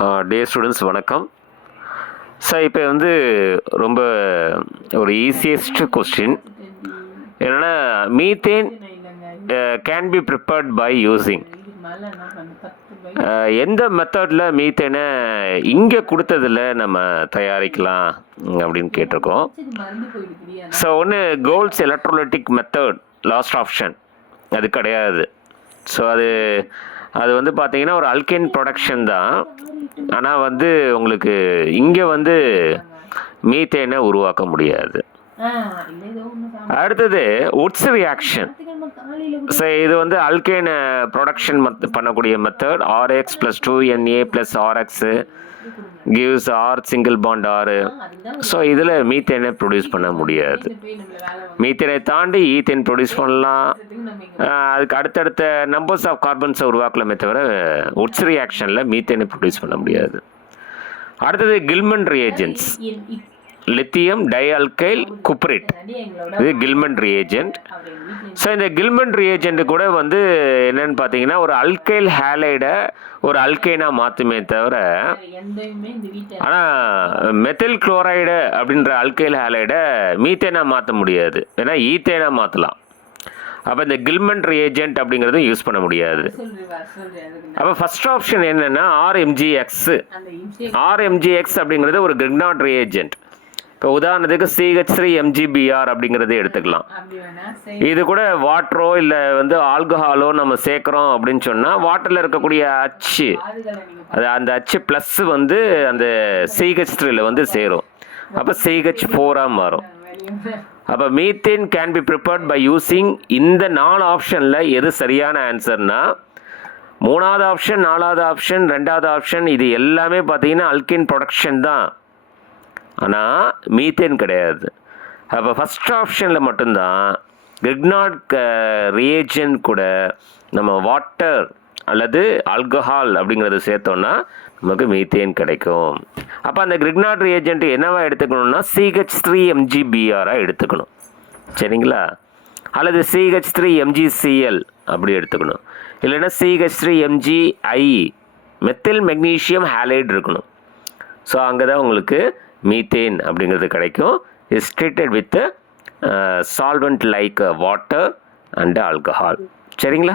Dear students வணக்கம். Sir இப்போ வந்து ரொம்ப ஒரு ஈஸியஸ்ட் கொஸ்டின் என்னென்னா, methane can be prepared by using எந்த மெத்தடில் மீத்தேனை இங்கே கொடுத்ததில் நம்ம தயாரிக்கலாம் அப்படின்னு கேட்டிருக்கோம். ஸோ ஒன்று golds electrolytic method last option அது கிடையாது. ஸோ அது வந்து பார்த்தீங்கன்னா ஒரு அல்கேன் ப்ரொடக்ஷன் தான். ஆனால் வந்து உங்களுக்கு இங்கே வந்து மீத்தேனை உருவாக்க முடியாது. அடுத்தது உட்ஸ் ரியாக்ஷன். ஸோ இது வந்து அல்கேனை ப்ரொடக்ஷன் பண்ணக்கூடிய method RX + 2Na + RX gives R single bond R. So இதில் மீத்தேனை ப்ரொடியூஸ் பண்ண முடியாது. மீத்தேனை தாண்டி ஈத்தேன் ப்ரொடியூஸ் பண்ணலாம். அதுக்கு அடுத்தடுத்த நம்பர்ஸ் ஆஃப் கார்பன்ஸை உருவாக்கலாமே தவிர உட்ஸ் ரியாக்ஷனில் மீத்தேனை ப்ரொடியூஸ் பண்ண முடியாது. அடுத்தது கில்மன் ரியேஜென்ட்ஸ். லித்தியம் டைஆல்கைல் குப்ரிட், இது கில்மன் ரியேஜென்ட். ஸோ இந்த கில்மன் ரியேஜென்ட் கூட வந்து என்னன்னு பார்த்தீங்கன்னா ஒரு அல்கைல் ஹேலைடை ஒரு அல்கைனாக மாற்றுமே தவிர, ஆனால் மெத்தில் குளோரைடு அப்படின்ற அல்கைல் ஹேலைடை மீத்தேனாக மாற்ற முடியாது. ஏன்னா ஈத்தேனாக மாற்றலாம். அப்போ இந்த கில்மன் ரியேஜென்ட் அப்படிங்கிறதும் யூஸ் பண்ண முடியாது. அப்போ ஃபர்ஸ்ட் ஆப்ஷன் என்னென்னா RMgX. RMgX அப்படிங்கிறது ஒரு கிரிக்னாட் ரியேஜென்ட். இப்போ உதாரணத்துக்கு CH3MgBr அப்படிங்கிறத எடுத்துக்கலாம். இது கூட வாட்டரோ இல்லை வந்து ஆல்கஹாலோ நம்ம சேர்க்குறோம் அப்படின்னு சொன்னால் வாட்டரில் இருக்கக்கூடிய அச்சு, அந்த அச்சு ப்ளஸ் வந்து அந்த CH3ல வந்து சேரும். அப்போ CH4 மாறும். அப்போ methane can be prepared by using இந்த 4 ஆப்ஷனில் எது சரியான ஆன்சர்னா 3வது ஆப்ஷன், 4வது ஆப்ஷன், 2வது ஆப்ஷன், இது எல்லாமே பார்த்தீங்கன்னா அல்கேன் ப்ரொடக்ஷன் தான். ஆனால் மீத்தேன் கிடையாது. அப்போ ஃபஸ்ட் ஆப்ஷனில் மட்டும்தான் கிரிக்னாட் ரியேஜென்ட் கூட நம்ம வாட்டர் அல்லது ஆல்கஹால் அப்படிங்கிறத சேர்த்தோன்னா நமக்கு மீத்தேன் கிடைக்கும். அப்போ அந்த கிரிக்னாட் ரியேஜென்ட் என்னவா எடுத்துக்கணும்னா CH3MgBr எடுத்துக்கணும். சரிங்களா? அல்லது CH3MgCl அப்படி எடுத்துக்கணும். இல்லைன்னா CH3MgI மெத்தில் மெக்னீஷியம் ஹேலைடு இருக்கணும். ஸோ அங்கே தான் உங்களுக்கு மீத்தேன் அப்படிங்கிறது கிடைக்கும். Is treated with solvent like water and alcohol. சரிங்களா?